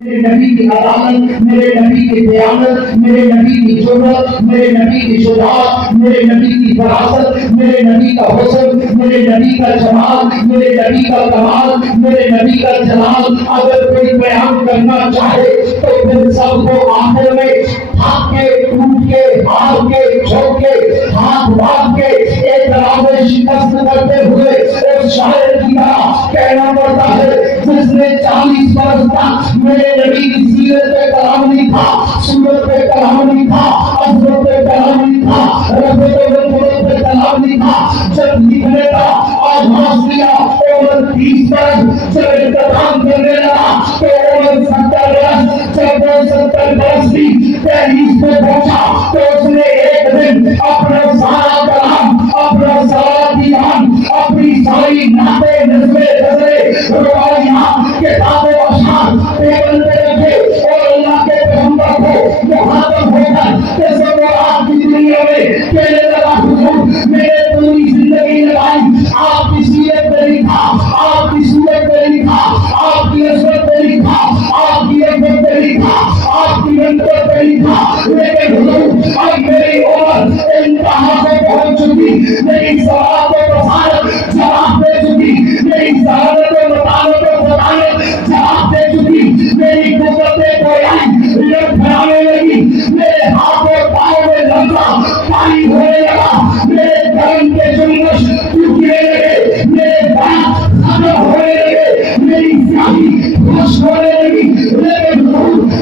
میرے نبی کی عدالت، میرے نبی کی دیانت، میرے نبی کی جرأت، میرے نبی کی شجاعت، میرے نبی کی فراست، میرے نبی کا حسن، میرے نبی کا جمال، میرے نبی کا کمال، میرے نبی کا جلال اگر کوئی بیان کرنا چاہے تو پھر سب کو آخر میں تھک کے ٹوٹ کے ہار کے چھوڑ کے ہاتھ باندھ کے اعتراض شکست کرتے ہوئے ایک شاعر کی طرح کہنا پڑتا ہے جس نے 40 برس تک میرے نبی کی سیرت پہ کلام نہیں تھا، سورت پہ کلام نہیں تھا، عظمت پہ کلام نہیں تھا، رفعت و منزلت پہ کلام نہیں تھا، جب لکھنے کا آغاز کیا عمر 30 برس، جب اختتام کرنے لگا تو عمر 70 برس، جب وہ 70 برس بھی تحریر پہ پہنچا تو اس نے ایک دن اپنا سارا کلام، اپنا سارا دیوان، اپنی ساری نعتیں، نظمیں، غزلیں، روایاں، کتابیں و اشعار ٹیبل پہ رکھے اور اللہ کے پیغمبر کو مخاطب ہو کر تصورات کی دنیا میں کہنے لگا حضور میں نے پوری زندگی لگائی آپ کی سیرت پہ لکھا، آپ کی سورت پہ لکھا، آپ کی عظمت پہ لکھا، آپ کی عظمت پہ لکھا، آپ کی منقبت پہ لکھا، لیکن حضور اب میری عمر انتہا سے پہنچ چکی، میری سوال کو بصارت جواب دے چکی، میری ذہانت و مطالعہ کو فتانت جواب دے چکی، میری قوتیں کوئی لٹ بنانے لگی، میرے ہاتھ اور پاؤں میں لمبا پانی ہونے لگا، میرے کرم کے جنبش ٹوٹنے لگے، میرے بات ختم ہونے لگے، میری سیاہی خوش ہونے لگی، لیکن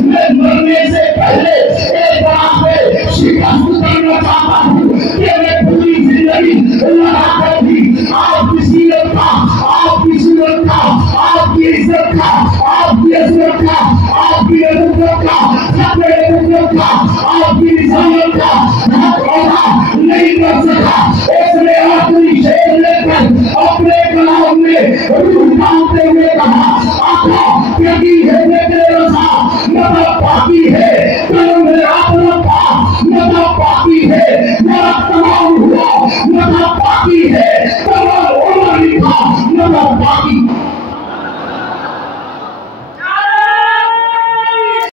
میں مرنے سے پہلے ایک بار پہ شکست کرنا چاہتا ہوں کہ میں پوری زندگی لگا کر بھی آپ کی سیرت کا، آپ کی سورت کا، آپ کی عزت کا، آپ کی عظمت کا، آپ کی نبوت کا، ختم نبوت کا، آپ کی رسالت کا حق ادا نہیں کر سکا۔ اس نے آخری شعر لے کر اپنے کلام میں روح ڈالتے ہوئے کہا آقا کیونکہ ہے میرے رضا مطلب باقی ہے، قلم ہے اپنا پا مطلب باقی ہے، میرا تمام ہوا مطلب باقی ہے،